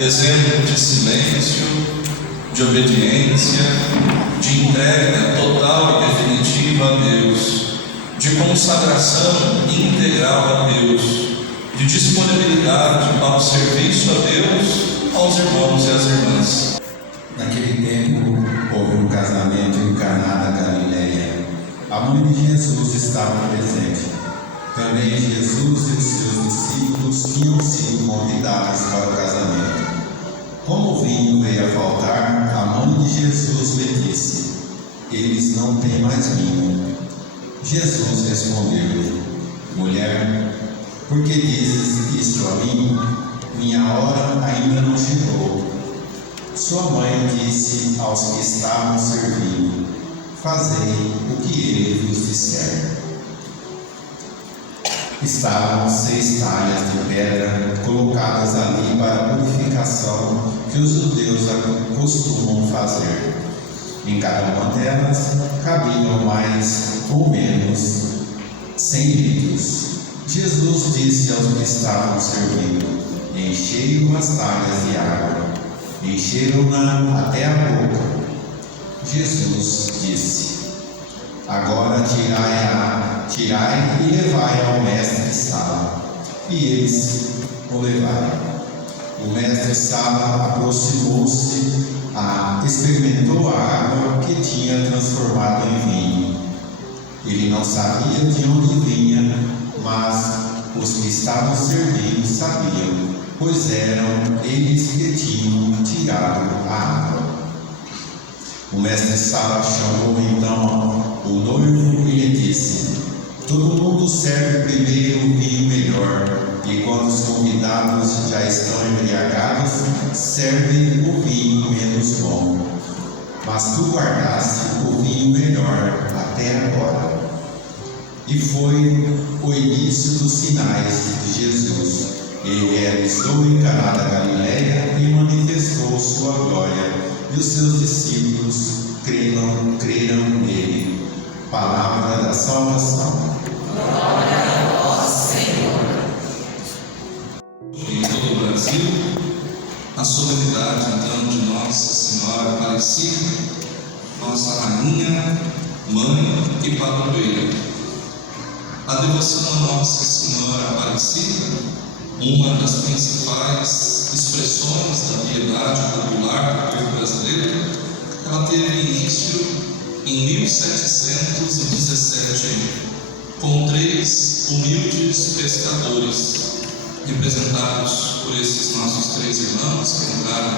exemplo de silêncio, de obediência, de entrega total e definitiva a Deus, de consagração integral a Deus, de disponibilidade para o serviço a Deus, aos irmãos e às irmãs. Naquele tempo, houve um casamento em Caná da Galileia. A mãe de Jesus estava presente. Também Jesus e os seus discípulos tinham sido convidados para o casamento. Como o vinho veio a faltar, a mãe de Jesus lhe disse: eles não têm mais vinho. Jesus respondeu: mulher, por que dizes isto a mim? Minha hora ainda não chegou. Sua mãe disse aos que estavam servindo: fazei o que ele vos disser. Estavam 6 talhas de pedra colocadas ali para a purificação que os judeus costumam fazer. Em cada uma delas cabiam mais ou menos 100 litros. Jesus disse aos que estavam servindo: enchei as talhas de água. Encheram-na até a boca. Jesus disse: agora tirai e levai ao mestre-sala. E eles o levaram. O mestre-sala aproximou-se, experimentou a água que tinha transformado em vinho. Ele não sabia de onde vinha, mas os que estavam servindo sabiam, pois eram eles que tinham tirado a água. O mestre-sala chamou então o noivo e lhe disse: todo mundo serve primeiro o vinho melhor, e quando os convidados já estão embriagados, serve o vinho menos bom. Mas tu guardaste o vinho melhor até agora. E foi o início dos sinais de Jesus. Ele realizou em Caná da Galileia e manifestou sua glória, e os seus discípulos creram nele. Palavra da salvação. Glória a vós, Senhor. Em todo o Brasil, a solenidade então de Nossa Senhora Aparecida, nossa Rainha, Mãe e Padroeira. A devoção a Nossa Senhora Aparecida, uma das principais expressões da piedade popular do povo brasileiro, ela teve início em 1717, com 3 humildes pescadores, representados por esses nossos 3 irmãos que entraram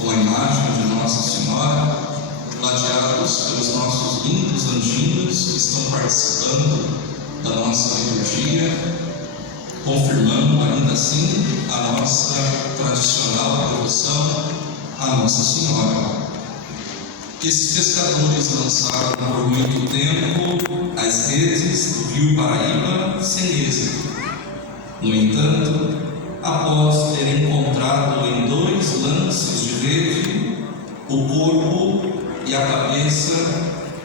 com a imagem de Nossa Senhora, ladeados pelos nossos lindos anjinhos que estão participando da nossa liturgia, confirmando ainda assim a nossa tradicional devoção à Nossa Senhora. Esses pescadores lançaram por muito tempo as redes do rio Paraíba sem êxito. No entanto, após terem encontrado em 2 lances de rede o corpo e a cabeça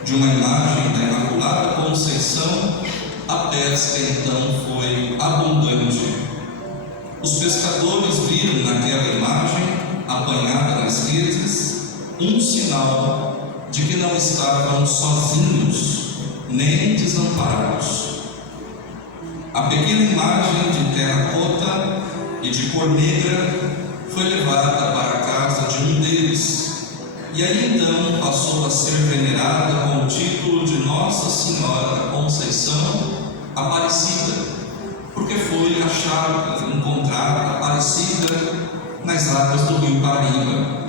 de uma imagem da Imaculada Conceição, a pesca então foi abundante. Os pescadores viram naquela imagem, apanhada nas redes, um sinal de que não estavam sozinhos nem desamparados. A pequena imagem de terracota e de cor negra foi levada para a casa de um deles, e aí então passou a ser venerada com o título de Nossa Senhora da Conceição Aparecida, porque foi achada, encontrada, aparecida nas águas do rio Paraíba.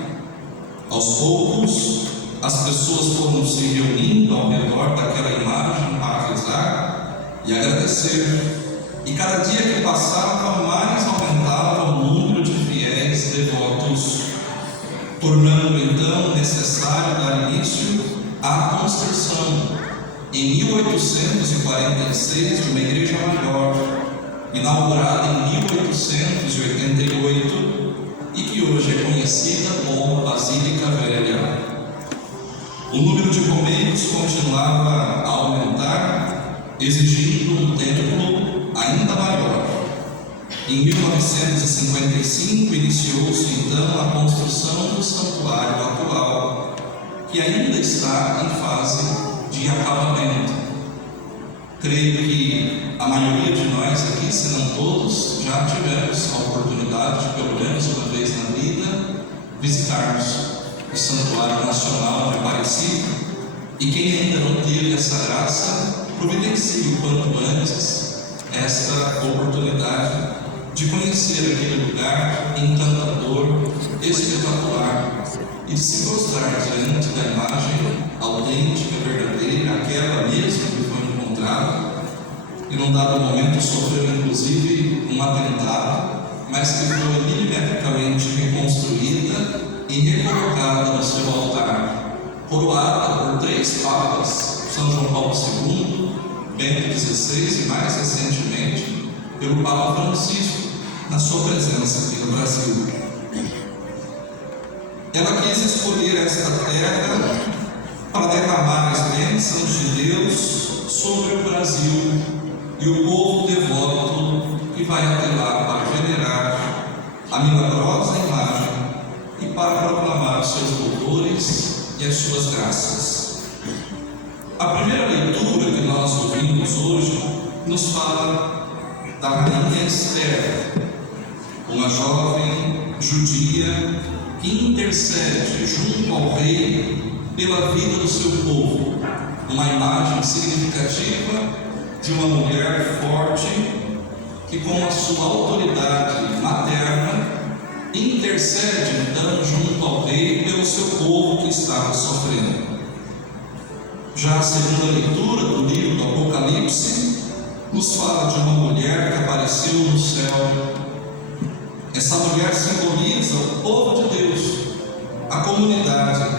Aos poucos, as pessoas foram se reunindo ao redor daquela imagem para rezar e agradecer, e cada dia que passava, mais aumentava o número de fiéis devotos, tornando então necessário dar início à construção, em 1846, de uma igreja maior, inaugurada em 1888, e que hoje é conhecida como Basílica Velha. O número de comeiros continuava a aumentar, exigindo um templo ainda maior. Em 1955 iniciou-se então a construção do santuário atual, que ainda está em fase de acabamento. Creio que a maioria de nós aqui, se não todos, já tivemos a oportunidade de, pelo menos uma vez na vida, visitarmos o Santuário Nacional de Aparecida. E quem ainda não teve essa graça, providencie o quanto antes esta oportunidade de conhecer aquele lugar encantador, espetacular, e de se prostrar diante da imagem autêntica, verdadeira, aquela mesma que foi encontrada, e num dado momento sofreu inclusive um atentado, mas que foi milimetricamente reconstruída e recolocada no seu altar, coroada por 3 papas, São João Paulo II, Bento XVI e mais recentemente pelo Papa Francisco, na sua presença aqui no Brasil. Ela quis escolher esta terra para derramar as bênçãos de Deus sobre o Brasil e o povo devoto que vai até lá para venerar a milagrosa imagem e para proclamar os seus louvores e as suas graças. A primeira leitura que nós ouvimos hoje nos fala da rainha Esther, uma jovem judia que intercede junto ao rei pela vida do seu povo, uma imagem significativa de uma mulher forte que, com a sua autoridade materna, intercede então junto ao rei pelo seu povo que estava sofrendo. Já a segunda leitura do livro do Apocalipse nos fala de uma mulher que apareceu no céu. Essa mulher simboliza o povo de Deus, a comunidade.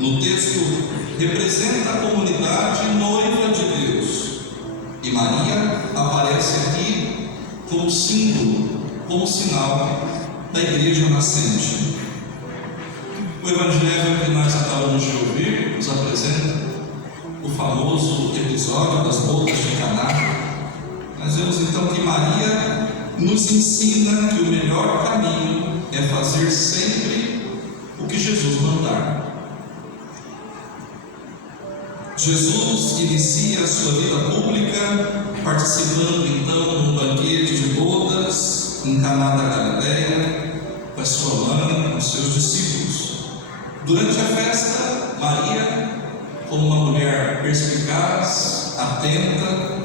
No texto, representa a comunidade noiva de Deus. E Maria aparece aqui como símbolo, como sinal da igreja nascente. O evangelho que nós acabamos de ouvir nos apresenta o famoso episódio das bodas de Caná. Nós vemos então que Maria nos ensina que o melhor caminho é fazer sempre o que Jesus mandar. Jesus inicia a sua vida pública participando então num banquete de bodas em Caná da Galileia com a sua mãe, com os seus discípulos. Durante a festa, Maria, como uma mulher perspicaz, atenta,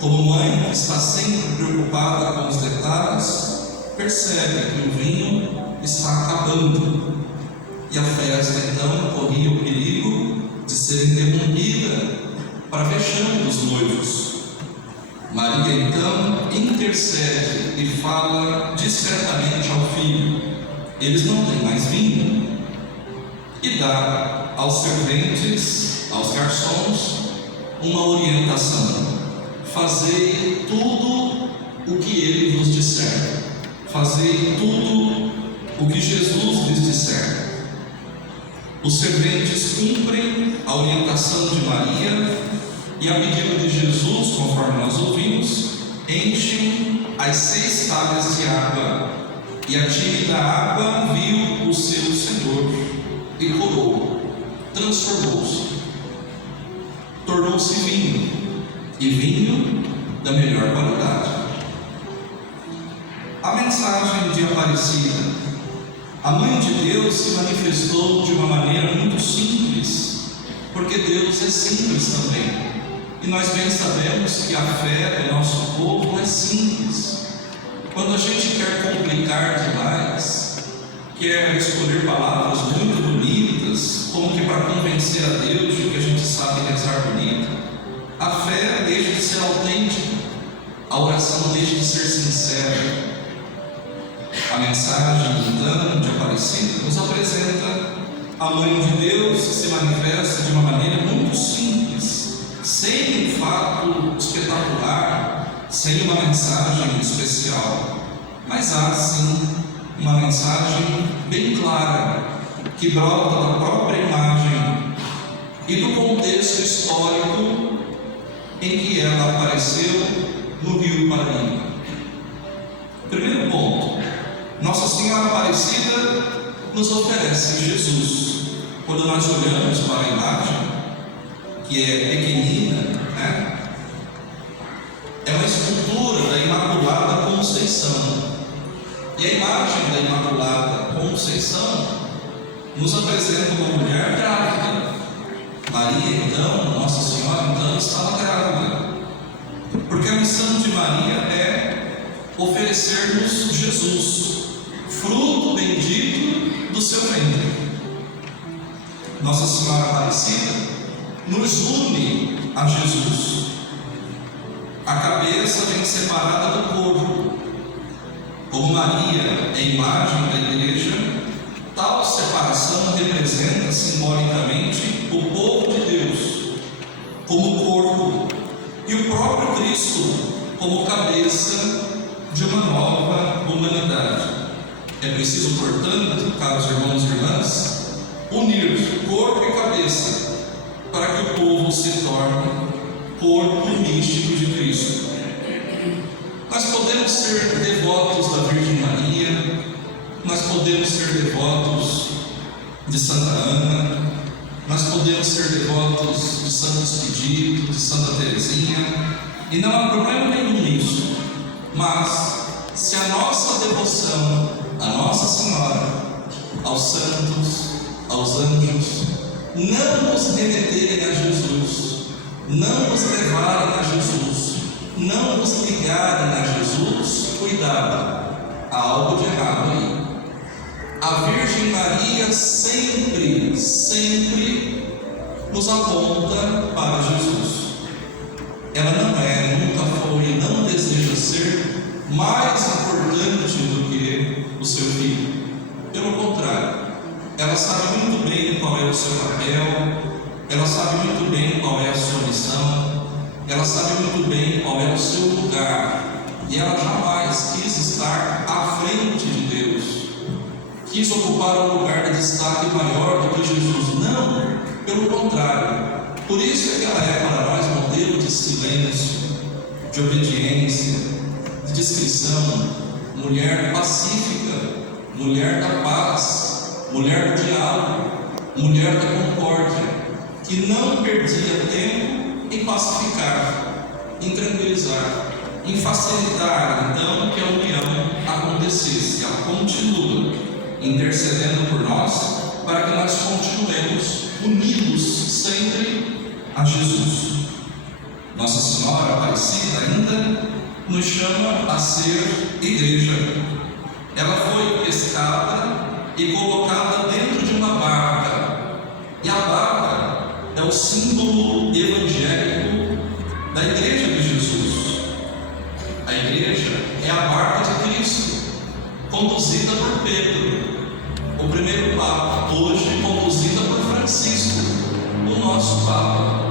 como mãe que está sempre preocupada com os detalhes, percebe que o vinho está acabando e a festa então corria o perigo de ser interrompida para vexame dos noivos. Maria então intercede e fala discretamente ao filho: eles não têm mais vinho, e dá aos serventes, aos garçons, uma orientação: fazei tudo o que ele vos disser, fazei tudo o que Jesus lhes disser. Os serventes cumprem a orientação de Maria e, a pedido de Jesus, conforme nós ouvimos, enchem as 6 talhas de água, e a tímida água viu o seu Senhor e curou, transformou-se, tornou-se vinho, e vinho da melhor qualidade. A mensagem de Aparecida: a Mãe de Deus se manifestou de uma maneira muito simples, porque Deus é simples também. E nós bem sabemos que a fé do nosso povo é simples. Quando a gente quer complicar demais, quer escolher palavras muito bonitas, como que para convencer a Deus de que a gente sabe rezar bonito, a fé deixa de ser autêntica, a oração deixa de ser sincera. A mensagem, então, de Aparecida nos apresenta a Mãe de Deus que se manifesta de uma maneira muito simples, sem um fato espetacular, sem uma mensagem especial, mas há sim uma mensagem bem clara, que brota da própria imagem e do contexto histórico em que ela apareceu no Rio Paraíba. Primeiro ponto, Nossa Senhora Aparecida nos oferece Jesus. Quando nós olhamos para a imagem, que é pequenina, né? É uma escultura da Imaculada Conceição. E a imagem da Imaculada Conceição nos apresenta uma mulher grávida. Maria, então, Nossa Senhora, então, estava grávida. Porque a missão de Maria é oferecer-nos Jesus, fruto bendito do seu ventre. Nossa Senhora Aparecida nos une a Jesus. A cabeça vem separada do corpo. Como Maria é imagem da igreja, tal separação representa simbolicamente o povo de Deus como corpo e o próprio Cristo como cabeça de uma nova humanidade. É preciso, portanto, caros irmãos e irmãs, unir corpo e cabeça para que o povo se torne corpo místico de Cristo. Nós podemos ser devotos da Virgem Maria, nós podemos ser devotos de Santa Ana, nós podemos ser devotos de Santo Expedito, de Santa Teresinha, e não há problema nenhum nisso. Mas se a nossa devoção à Nossa Senhora, aos santos, aos anjos, não nos remeterem a Jesus, não nos levarem a Jesus, não nos ligarem a Jesus, cuidado, há algo de errado aí. A Virgem Maria sempre, sempre nos aponta para Jesus. Ela não é, nunca foi e não deseja ser mais importante do que o seu filho. Pelo contrário, ela sabe muito bem qual é o seu papel, ela sabe muito bem qual é a sua missão, ela sabe muito bem qual é o seu lugar, e ela jamais quis estar à frente de Deus, quis ocupar um lugar de destaque maior do que Jesus. Não, pelo contrário. Por isso é que ela é para nós modelo de silêncio, de obediência, de discrição, mulher pacífica, mulher da paz, mulher do diálogo, mulher da concórdia, que não perdia tempo em pacificar, em tranquilizar, em facilitar então que a união acontecesse. Ela continua intercedendo por nós para que nós continuemos unidos sempre a Jesus. Nossa Senhora Aparecida ainda nos chama a ser igreja. Ela foi pescada e colocada dentro de uma barca, e a barca é o símbolo evangélico da igreja de Jesus. A igreja é a barca de Cristo, conduzida por Pedro, o primeiro Papa, hoje conduzida por Francisco, o nosso Papa,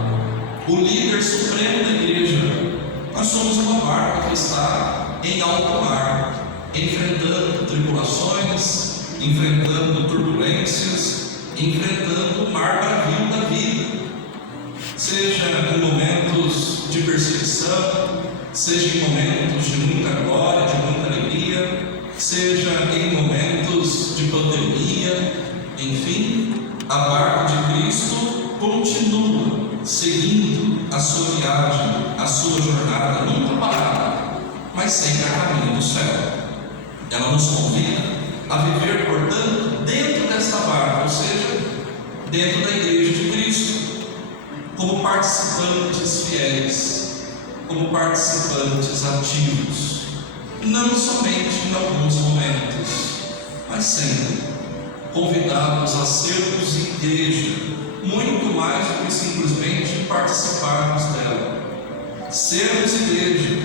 o líder supremo da igreja. Nós somos uma barca que está em alto mar, enfrentando tribulações, enfrentando turbulências, enfrentando o mar bravio da vida, seja em momentos de perseguição, seja em momentos de muita glória, de muita alegria, seja em momentos de pandemia. Enfim, a barca de Cristo continua seguindo a sua viagem, a sua jornada, nunca parada, mas sempre a caminho do céu. Ela nos convida a viver, portanto, dentro desta barca, ou seja, dentro da igreja de Cristo, como participantes fiéis, como participantes ativos, não somente em alguns momentos, mas sempre convidados a sermos igreja, muito mais do que simplesmente participarmos dela. Sermos igreja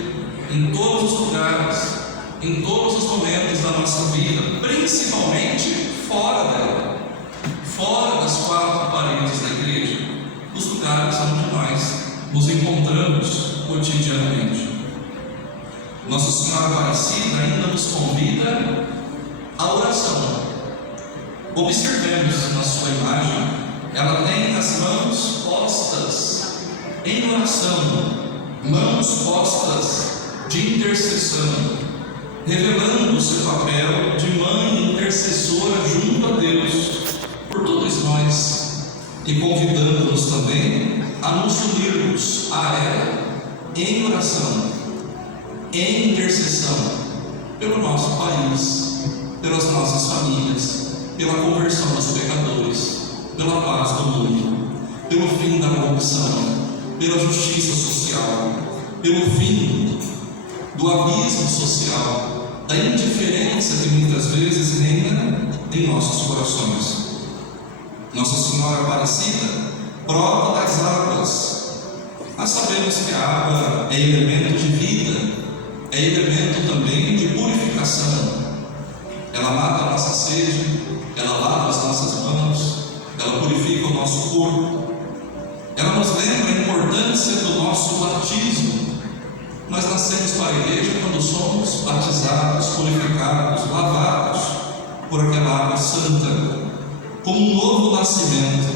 em todos os lugares, em todos os momentos da nossa vida, principalmente fora dela, fora das quatro paredes da igreja, os lugares onde nós nos encontramos cotidianamente. Nossa Senhora Aparecida ainda nos convida à oração. Observemos na sua imagem, ela tem as mãos postas em oração, mãos postas de intercessão. revelando o seu papel de mãe intercessora junto a Deus por todos nós e convidando-nos também a nos unirmos a ela em oração, em intercessão pelo nosso país, pelas nossas famílias, pela conversão dos pecadores, pela paz do mundo, pelo fim da corrupção, pela justiça social, pelo fim do abismo social, da indiferença que muitas vezes reina em nossos corações. Nossa Senhora Aparecida brota das águas. Nós sabemos que a água é elemento de vida, é elemento também de purificação. Ela mata a nossa sede, ela lava as nossas mãos, ela purifica o nosso corpo. Ela nos lembra a importância do nosso batismo. Nós nascemos para a igreja quando somos batizados, purificados, lavados por aquela água santa, como um novo nascimento,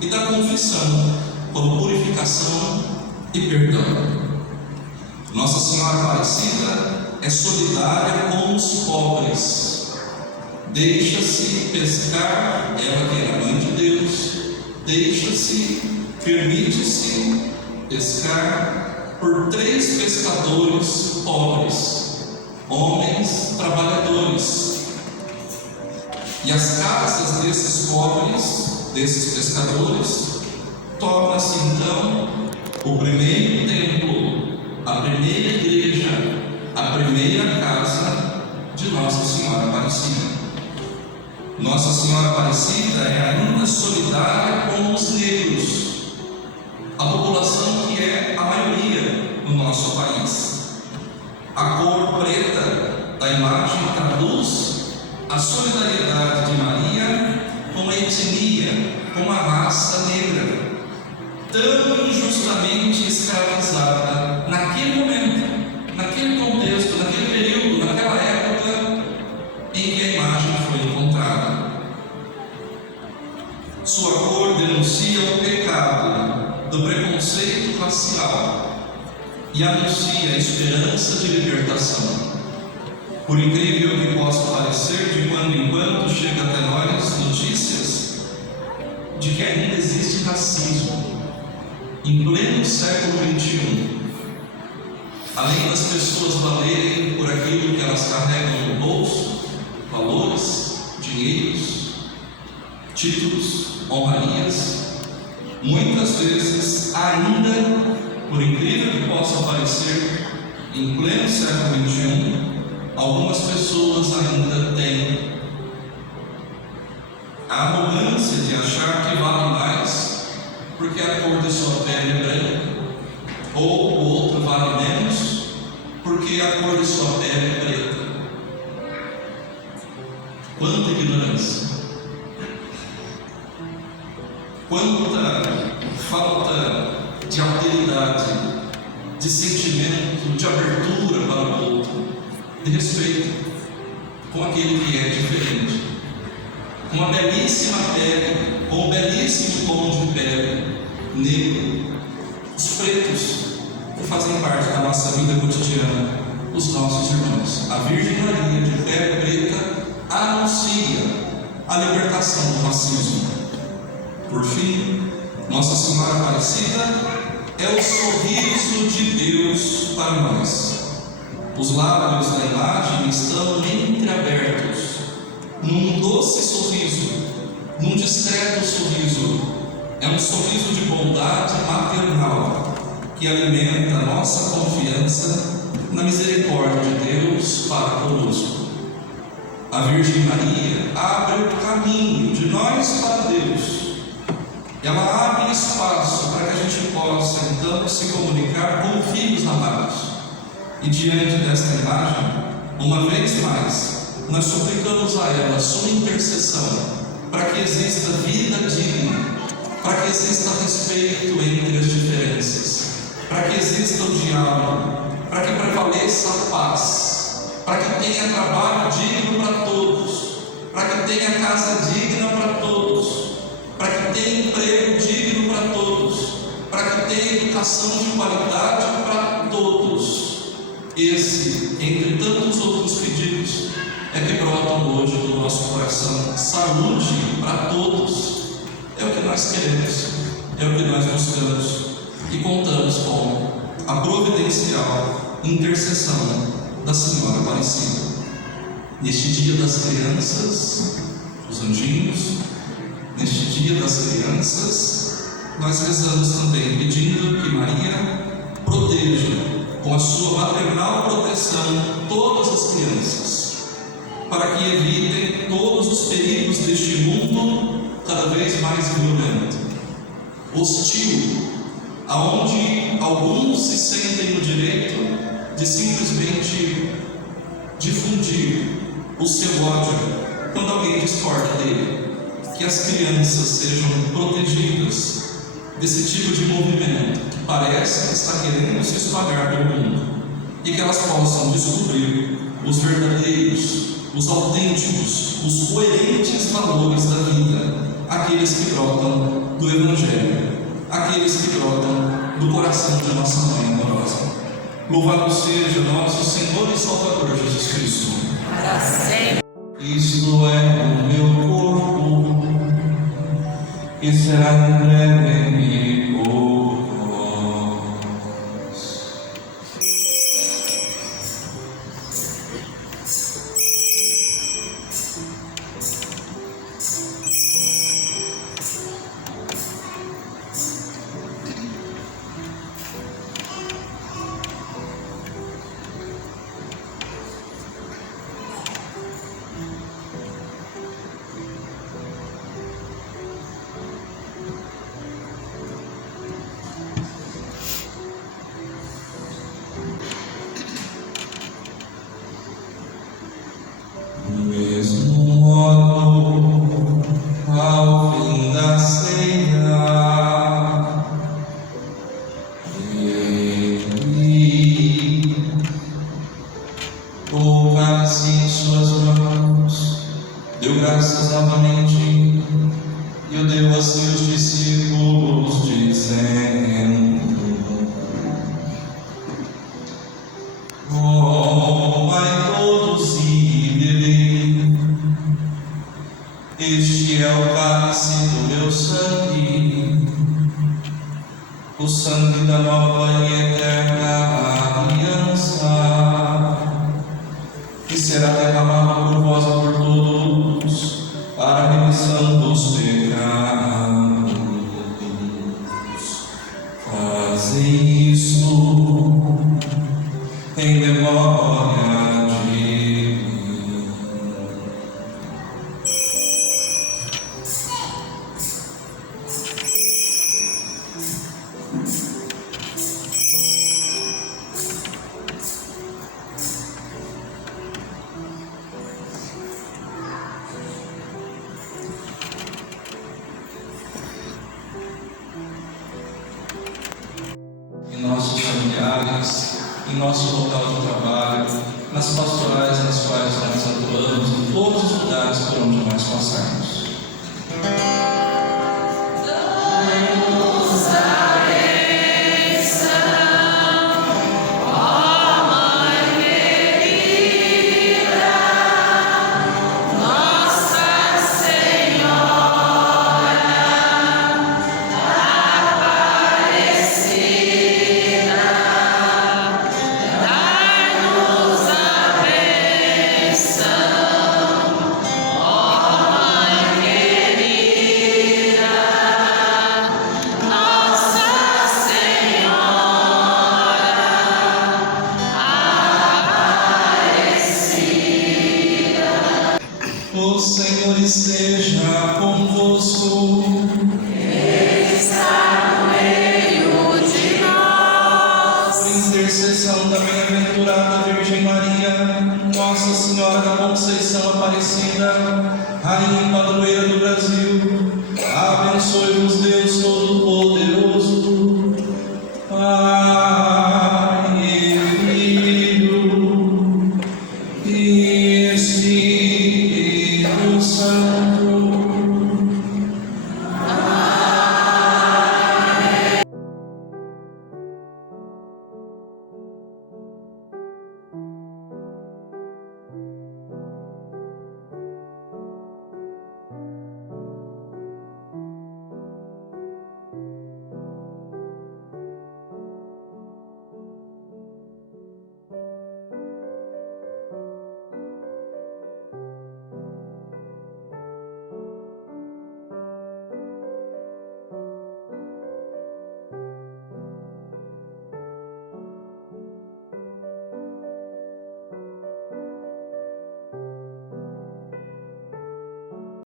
e da confissão como purificação e perdão. Nossa Senhora Aparecida é solidária com os pobres. Deixa-se pescar, ela que era mãe de Deus, permite-se pescar por 3 pescadores pobres, homens trabalhadores. E as casas desses pobres, desses pescadores, torna-se então o primeiro templo, a primeira igreja, a primeira casa de Nossa Senhora Aparecida. Nossa Senhora Aparecida é ainda solidária com os negros, a população que é a maioria no nosso país. A cor preta da imagem traduz a solidariedade de Maria com a etnia, com a raça negra, tão injustamente escravizada naquele momento, naquele contexto, naquele período, naquela época em que a imagem foi encontrada. Sua cor denuncia o pecado do preconceito racial e anuncia a esperança de libertação. Por incrível que possa parecer, de quando em quando chega até nós notícias de que ainda existe racismo em pleno século XXI. Além das pessoas valerem por aquilo que elas carregam no bolso, valores, dinheiros, títulos, honrarias, muitas vezes ainda, por incrível que possa parecer, em pleno século XXI, algumas pessoas ainda têm a arrogância de achar que vale mais porque a cor de sua pele é branca, ou o outro vale menos porque a cor de sua pele é preta. Quanta ignorância, quanta falta de alteridade, de sentimento, de abertura para o outro, de respeito com aquele que é diferente, com uma belíssima pele, com um belíssimo tom de pele negro. Os pretos que fazem parte da nossa vida cotidiana, os nossos irmãos. A Virgem Maria de pele preta anuncia a libertação do racismo. Por fim, Nossa Senhora Aparecida é o sorriso de Deus para nós. Os lábios da imagem estão entreabertos, num doce sorriso, num discreto sorriso. É um sorriso de bondade maternal que alimenta a nossa confiança na misericórdia de Deus para conosco. A Virgem Maria abre o caminho de nós para Deus. Ela abre espaço para que a gente possa então se comunicar com filhos amados. E diante desta imagem, uma vez mais, nós suplicamos a ela a sua intercessão para que exista vida digna, para que exista respeito entre as diferenças, para que exista o diálogo, para que prevaleça a paz, para que tenha trabalho digno para todos, para que tenha casa digna para todos, para que tenha emprego digno para todos, para que tenha educação de qualidade para todos. Esse, entre tantos outros pedidos coração, saúde para todos. É o que nós queremos, é o que nós buscamos e contamos com a providencial intercessão da Senhora Aparecida. Neste dia das crianças, os anjinhos, neste dia das crianças, nós rezamos também pedindo que Maria proteja com a sua maternal proteção todas as crianças, para que evitem todos os perigos deste mundo cada vez mais violento, hostil, aonde alguns se sentem no direito de simplesmente difundir o seu ódio quando alguém discorda dele. Que as crianças sejam protegidas desse tipo de movimento que parece que está querendo se espalhar pelo mundo, e que elas possam descobrir os verdadeiros, os autênticos, os coerentes valores da vida, aqueles que brotam do Evangelho, aqueles que brotam do coração de nossa Mãe amorosa. Louvado seja nosso Senhor e Salvador Jesus Cristo. Para sempre. Isto é o meu corpo, que será entregue por vós. Do mesmo modo, ao fim da ceia, ele tomou o cálice em suas mãos, deu graças novamente e o deu a seus discípulos, dizendo: tomai todos e bebei, este é o cálice do meu sangue, o sangue da nova e eterna aliança, que será derramado por vós e por todos para a remissão dos pecados. Fazei isto em memória de mim. Em nossos familiares, em nosso local de trabalho, nas pastorais nas quais nós atuamos, em todos os lugares por onde nós passarmos. Dai-nos a bênção, ó Mãe querida, Nossa Senhora Aparecida. Dai-nos a bênção, ó Mãe querida, Nossa Senhora Aparecida. O Senhor esteja convosco. Ele está no meio de nós. Por intercessão da bem-aventurada Virgem Maria, Nossa Senhora da Conceição Aparecida, Rainha e Padroeira do Brasil